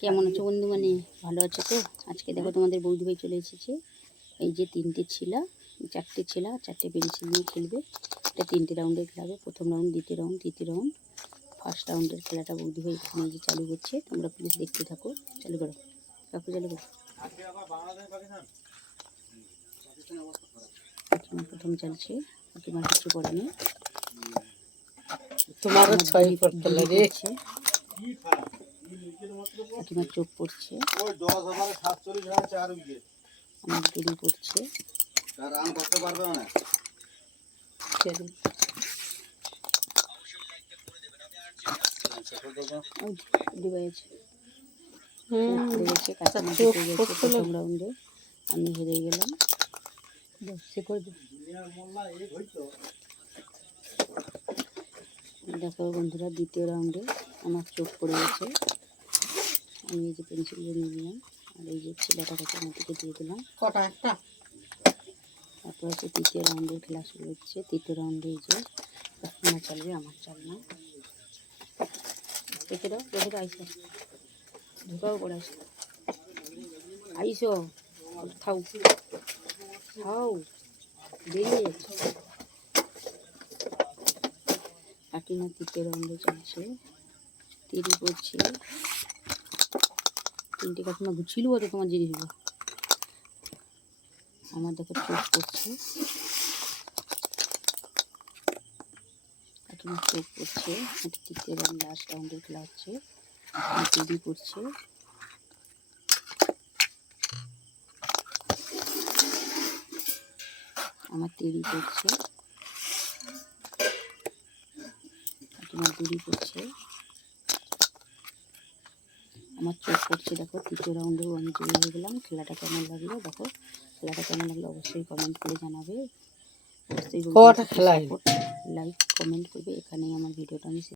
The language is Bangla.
কেমন আছো বন্ধু? মানে ভালো আছো তো? আজকে দেখো তোমাদের বৌদি ভাই চলে এসেছে। এই যে তিনটে ছিলা চারটে ছেলা চারটে পেন্সিল নিয়ে খেলবে। এটা তিনটে রাউন্ডের খেলাবে। প্রথম রাউন্ড দ্বিতীয় রাউন্ড তৃতীয় রাউন্ড ফার্স্ট রাউন্ডের খেলাটা বৌদি ভাই এখানে যে চালু করছে। তোমরা প্লিজ দেখতে থাকো। চালু করো। কাকু চালু করো। প্রথম চলছে। কাকিমার কিছু করেনি। তোমারও চোখ পড়ছে। দশ পড়ছে। তার রান করতে পারবে না। ওই ডুবে গেছে হুম হেরে দেখো বন্ধুরা দ্বিতীয় রাউন্ডে আমার চোখ পড়ে গেছে। আমি এই যে পেন্সিলগুলো নিয়ে নিলাম আর এই যে ছেলেটা কাছে আমার দিকে দিয়ে দিলাম। কটা? একটা। তারপর হচ্ছে তৃতীয় রাউন্ডের খেলা শুরু হচ্ছে। তৃতীয় রাউন্ডে এই যে কাকিমা চালবে আমার চাল না রেখে দাও রেখে দাও আইসো। ঢুকাও করে আসো। আইসো থাও। থাও। বেরিয়ে যাচ্ছে কাকিমা তৃতীয় রাউন্ডে চলছে তিরি পড়ছে তিনটে কাকিমা গুছিল তো তোমার জিনিসগুলো আমার দেখো চোখ পড়ছে কাকিমার চোখ লাস্ট রাউন্ডের খেলা হচ্ছে পড়ছে আমার দেরি পড়ছে কাকিমার দেরি করছে। আমার চোখ পড়ছে দেখো তৃতীয় রাউন্ডেও আমি জয়ী হয়ে গেলাম। খেলাটা কেমন লাগল দেখো? খেলাটা কেমন লাগল অবশ্যই কমেন্ট করে জানাবে। অবশ্যই? লাইক কমেন্ট করবে। এখানেই আমার ভিডিওটা আমি